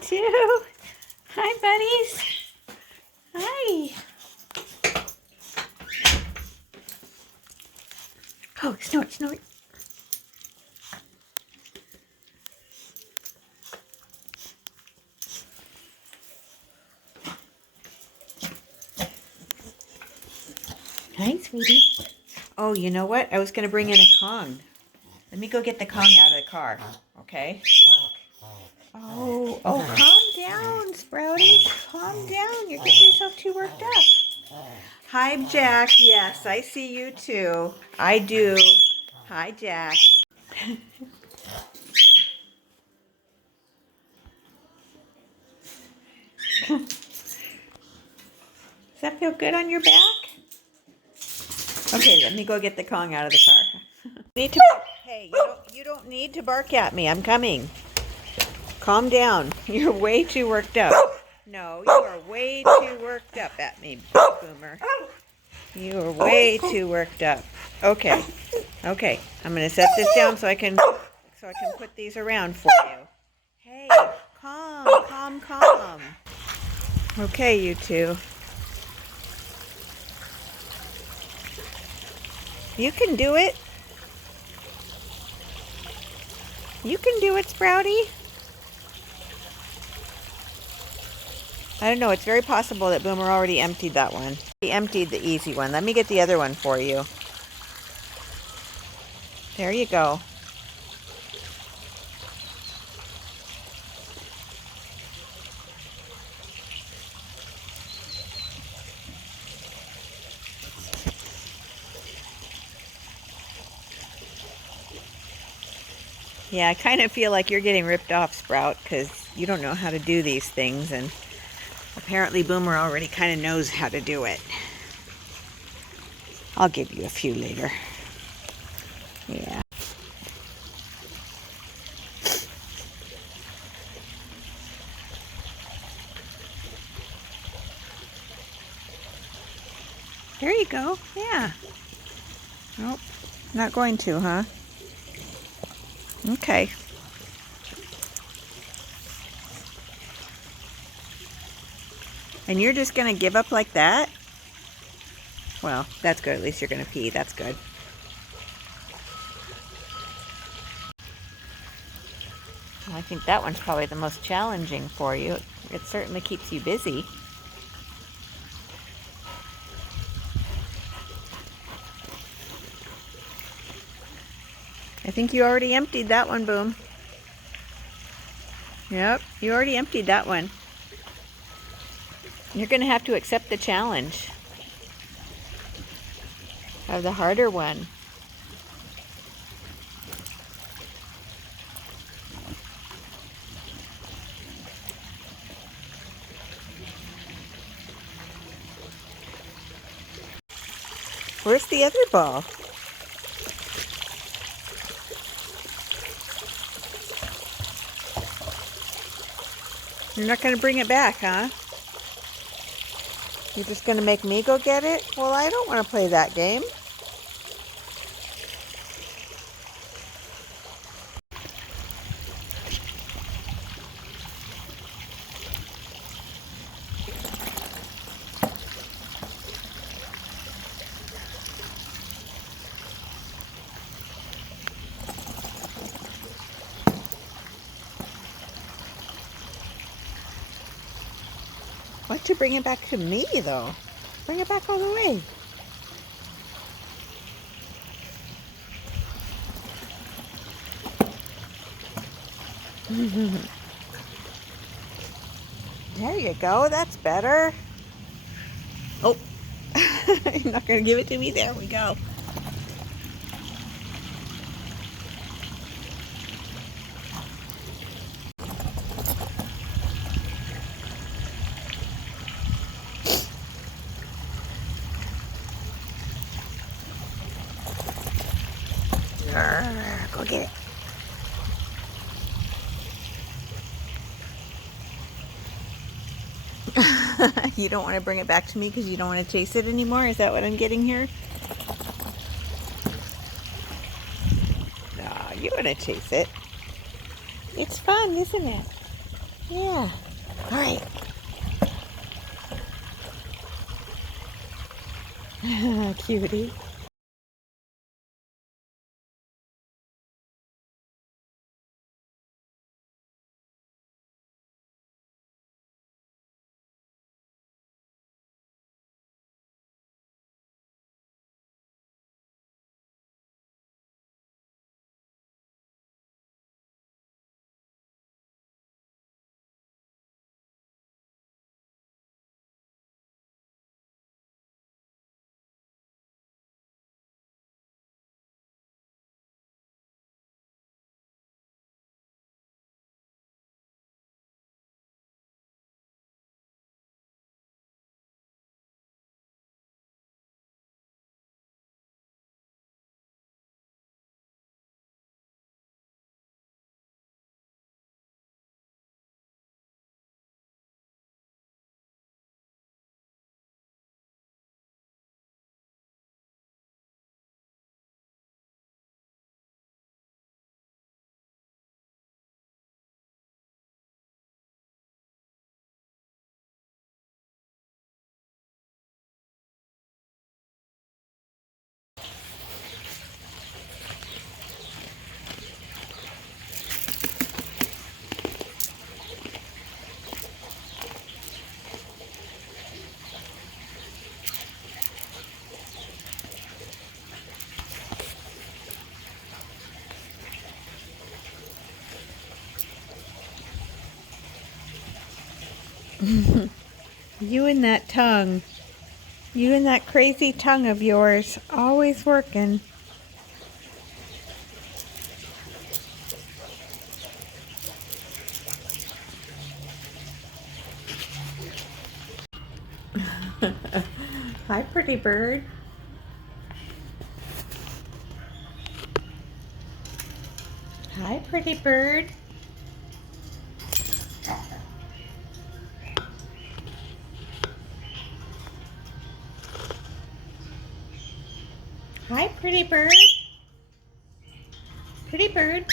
too. Hi, buddies. Hi. Oh, snort, snort. Hi, sweetie. Oh, you know what? I was going to bring in a Kong. Let me go get the Kong out of the car, okay? Oh, calm down, Sprouty. Calm down. You're getting yourself too worked up. Hi, Jack. Yes, I see you too. I do. Hi, Jack. Does that feel good on your back? Okay, let me go get the Kong out of the car. Hey, you don't need to bark at me. I'm coming. Calm down. You're way too worked up. No, you are way too worked up at me, Boomer. You are way too worked up. Okay. Okay. I'm gonna set this down so I can put these around for you. Hey, calm. Okay, you two. You can do it. You can do it, Sprouty. I don't know. It's very possible that Boomer already emptied that one. He emptied the easy one. Let me get the other one for you. There you go. Yeah, I kind of feel like you're getting ripped off, Sprout, because you don't know how to do these things, and apparently Boomer already kind of knows how to do it. I'll give you a few later. Yeah. There you go. Yeah. Nope. Not going to, huh? Okay. And you're just going to give up like that? Well, that's good. At least you're going to pee. That's good. Well, I think that one's probably the most challenging for you. It certainly keeps you busy. I think you already emptied that one, Boom. Yep, you already emptied that one. You're going to have to accept the challenge of the harder one. Where's the other ball? You're not going to bring it back, huh? You're just going to make me go get it? Well, I don't want to play that game. Why don't you bring it back to me, though? Bring it back all the way. There you go. That's better. Oh, you're not going to give it to me? There we go. Go get it. You don't want to bring it back to me because you don't want to chase it anymore? Is that what I'm getting here? No, you want to chase it. It's fun, isn't it? Yeah. All right. Cutie. You and that tongue. You and that crazy tongue of yours. Always working. Hi, pretty bird. Hi, pretty bird. Hi, pretty bird. Pretty bird.